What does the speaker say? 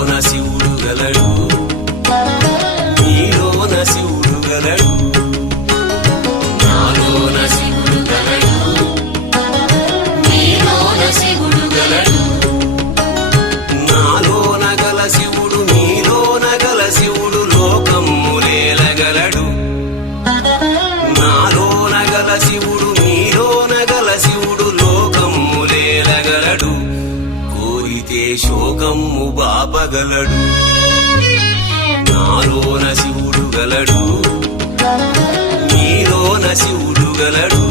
నాలోన శివుడు గలడు, నీలోన శివుడు గలడు. నాలోన శివుడు గలడు, నీలోన శివుడు గలడు. నాలోన గల శివుడు నీలోన గల శివుడు లోకమ్ములేలగలడు. నాలోన గల శివుడు నీలోన గల శివుడు లోకమ్ములేలగలడు. కోరితే శోకమ్ము బాపగలడు. నాలోన శివుడు గలడు, నీలోన శివుడు గలడు.